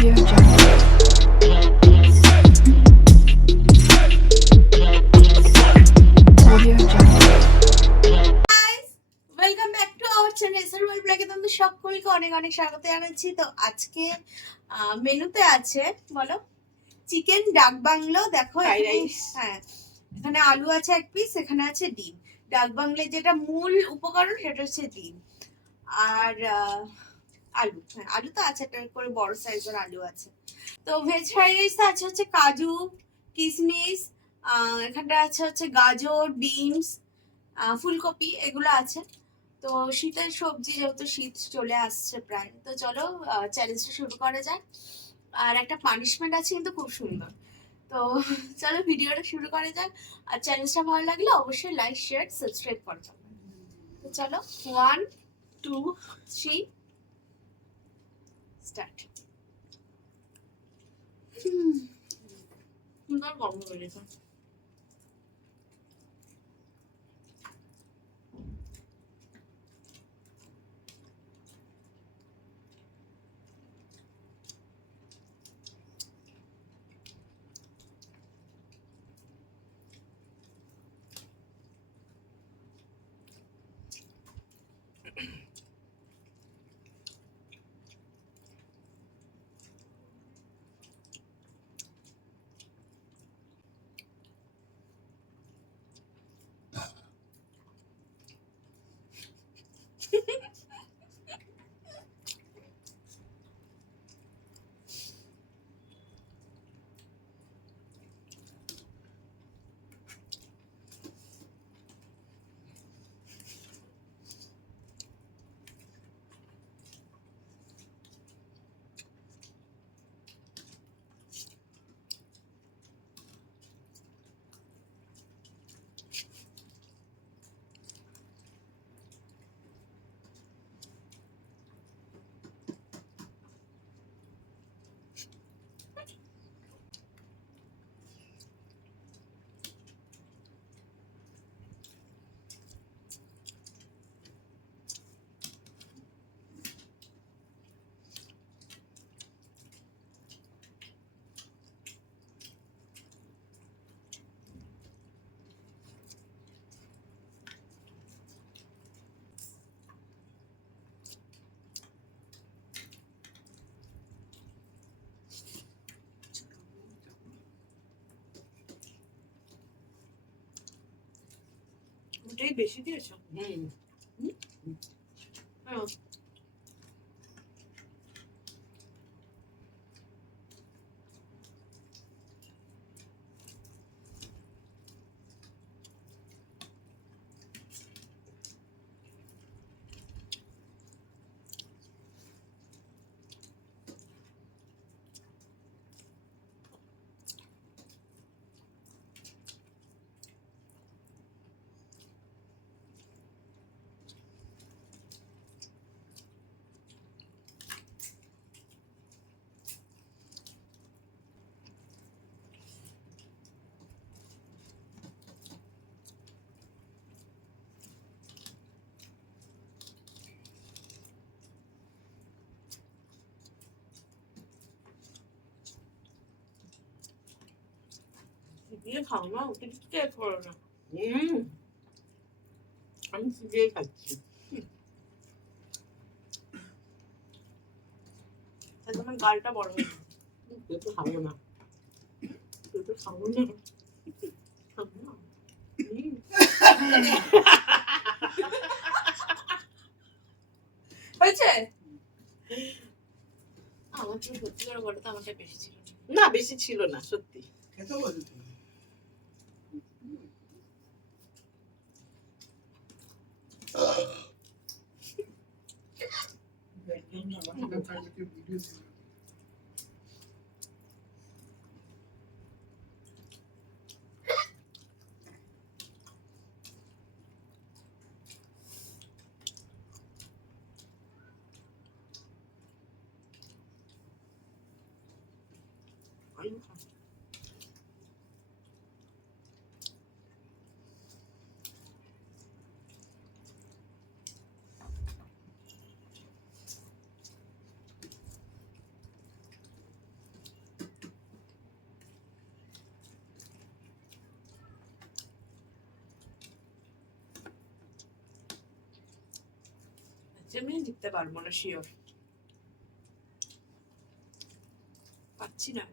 Audio Jungle. Audio Jungle. Welcome back to our channel এসআরওয়াল ব্লগে তোমাদের সকলকে অনেক অনেক স্বাগত জানাচ্ছি। তো আজকে মেনুতে আছে বলো চিকেন ডাক বাংলো। দেখো হ্যাঁ, এখানে আলু আছে এক পিস, এখানে আছে ডিম। ডাক বাংলে যেটা মূল উপকরণ সেটা হচ্ছে ডিম আর আলু। হ্যাঁ, আলু তো আছে, একটা করে বড় সাইজের আলু আছে। তো ভেজ ফ্রাইড রাইস আছে হচ্ছে কাজু, কিশমিশ, এখানটা আছে হচ্ছে গাজর, বিনস, ফুলকপি, এগুলো আছে। তো শীতের সবজি, যেহেতু শীত চলে আসছে প্রায়, তো চলো চ্যালেঞ্জটা শুরু করা যাক। আর একটা পানিশমেন্ট আছে কিন্তু খুব সুন্দর। তো চলো ভিডিওটা শুরু করা যাক। আর চ্যালেঞ্জটা ভালো লাগলে অবশ্যই লাইক, শেয়ার, সাবস্ক্রাইব করে দেবো। তো চলো 1 2 3 স্টার্ট। সুন্দর গন্ধ বেরিয়েছে। ওটাই বেশি দিয়েছো? দিয়ে খাও না, ওকে কে করো না। আমি দিয়ে খাচ্ছি। তোমার গালটা বড় হয়ে তুই তো খাবো না, তুই তো খাবো না, খাবো না। হয়েছে আমার তো সত্যি করে বলো তো, আমারটা বেশি ছিল না? বেশি ছিল না সত্যি। খেতে বলো তুমি। আমি জিততে পারবো না, শিওর পাচ্ছি না।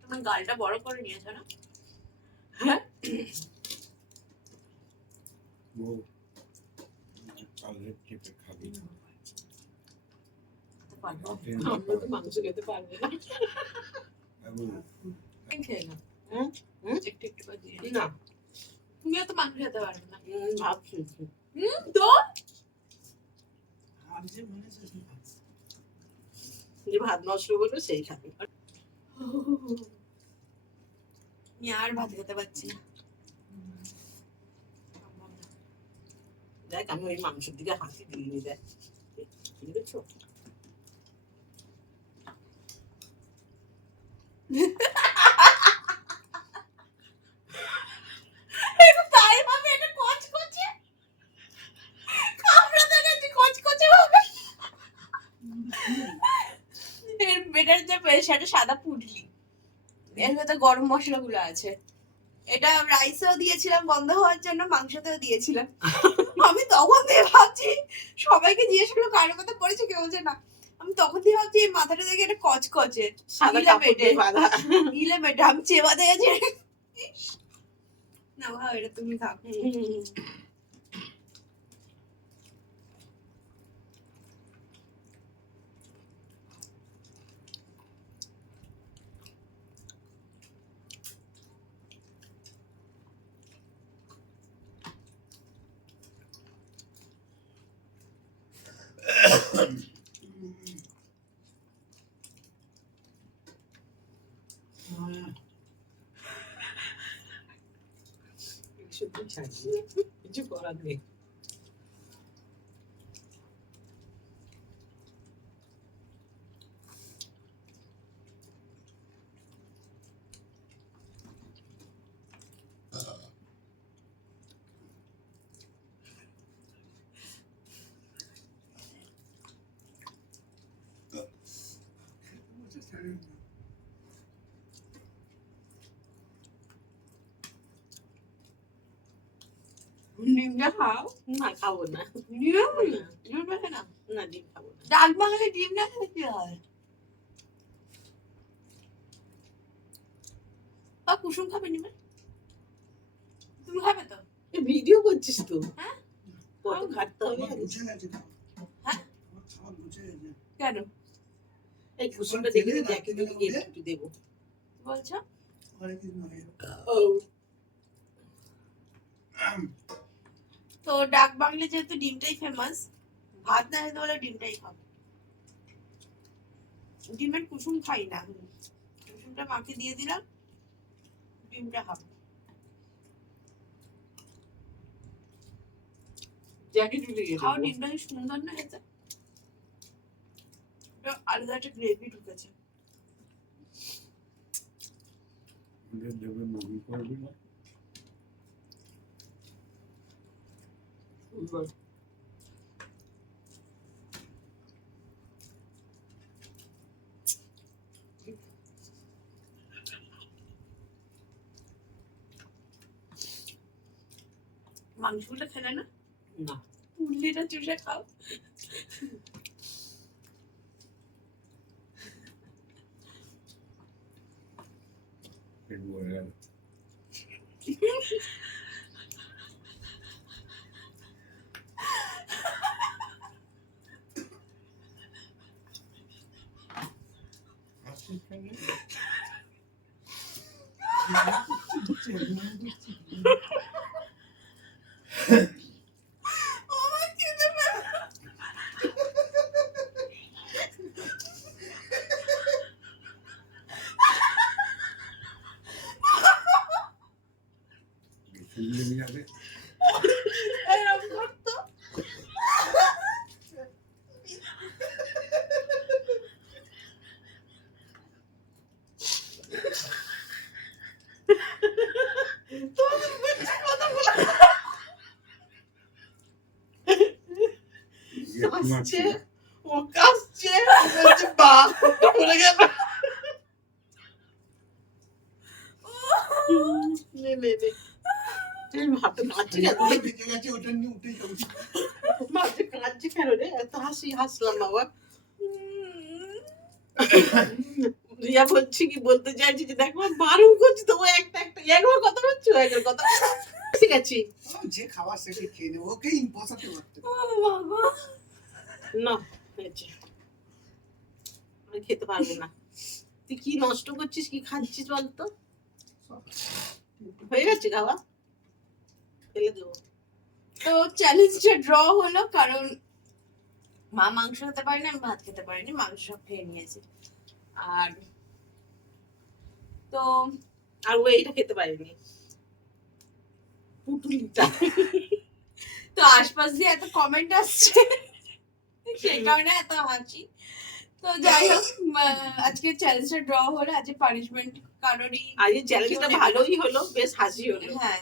তোমার গালটা বড় করে নিয়েছো না? হ্যাঁ আমরা তো মাংস খেতে পারবো না। খেয়ে নাও। একটু একটু করে দিয়ে না, তুমিও তো মাংস খেতে পারবে না। ভাবছি তো যে ভাত নষ্ট করলো সেই খাবে। আমি আর ভাত খেতে পারছি না। দেখ আমি ওই মাংসের দিকে হাসি দিয়ে দেখ, বুঝেছো? তাই ভাবে এটা কচকচে, আমরা তো এটা কচকচে ভাবে। এর বেটার যে সেটা সাদা পুডলি, এর ভেতরে গরম মশলাগুলো আছে। এটা রাইসেও দিয়েছিলাম বন্ধ হওয়ার জন্য, মাংসতেও দিয়েছিলাম। আমি তখন দিয়ে ভাবছি, সবাইকে জিজ্ঞেস করলো কারোর কথা পড়েছে, কেউ বলছে না। আমি তখন দিয়ে ভাবছি এই মাথাটা দেখে এটা কচকচে ইলে বেটে আমি চেবাতে গেছি। না ভাব এটা তুমি খাও। কিছু করার নেই। ডিমটা খাও। না খাবো না, ডিম খেতে না, না ডিম খাবো না। ডাক বাংলায় ডিম না খেলে কি হয়? বা কুসুম খাবে নিবে, তুমি খাবে তো? ভিডিও করছিস তো? হ্যাঁ কত খাটতে হবে। হ্যাঁ কেন? এই কুসুমটা দেখে জ্যাকে একটু দেবো বলছো। তো ডাক বাংলা যেহেতু ডিমটাই ফেমাস, ভাত না খেতে বলে ডিমটাই খাবো। ডিমের কুসুম খাই না, কুসুমটা মাকে দিয়ে দিলাম, ডিমটা খাবো। খাও, ডিমটা কি সুন্দর না খেতে, আলাদা একটা গ্রেভি ঢুকেছে। মাংসগুলো খেলে না, না পুল্লিটা চুষে খাও। ও কাশছে দিচ্ছে বলছে বাপ পড়ে গেল নে নে নে তুই ভাবতে কাঁদছি কেন ওটা বেঁচে গেছে ওটা নিয়ে উঠে যাবো ভাবতে কাঁদছি কেন রে এত হাসলাম বাবা রিয়া বলছি কি বলতে চাইছি যে দেখো বারণ করছি তো ও একটা একবার কথা বলছো একবার কথা ঠিক আছে যে খাবার সেটা খেয়ে নেবো ওকে বসাতে পারতে ও বাবা না হয়েছে আমি খেতে পারবো না তুই কি নষ্ট করছিস কি খাচ্ছিস বলতো হয়ে গেছে খাওয়া ফেলে দেবো তো চ্যালেঞ্জটা ড্র হলো কারণ মা মাংস খেতে পারেনি, আমি ভাত খেতে পারিনি, মাংস খেয়ে নিয়েছি। আর তো আর ও এইটা খেতে পারেনি পুটুলিটা তো আশপাশ দিয়ে এত কমেন্ট আসছে সেই কারণে এত হাসি। তো যাই হোক আজকে চ্যালেঞ্জটা ড্র হলো, আজকে পানিশমেন্ট কারোরই আর এই চ্যালেঞ্জটা ভালোই হলো বেশ হাসি হলো হ্যাঁ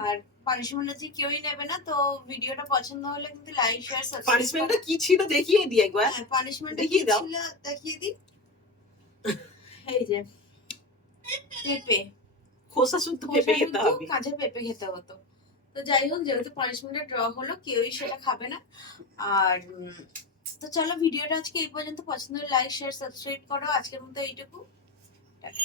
আর পানিশমেন্ট আছে কেউই নেবে না। তো ভিডিওটা পছন্দ হলে কিন্তু লাইক শেয়ার সাবস্ক্রাইব পানিশমেন্টটা কি ছিল দেখিয়ে দিই একবার হ্যাঁ পানিশমেন্ট দেখিয়ে দাও। ছিল দেখিয়ে দিই। এই যে পেঁপে খোসা শুদ্ধ পেঁপে খেতে হবে কাঁচা পেঁপে খেতে হতো। তো যাই হোক যেহেতু পানিশমেন্টটা ড্র হলো কেউই সেটা খাবে না। আর তো চলো ভিডিওটা আজকে এই পর্যন্ত, পছন্দ হলে লাইক শেয়ার সাবস্ক্রাইব করো। আজকের মতো এইটুকু, টাটা।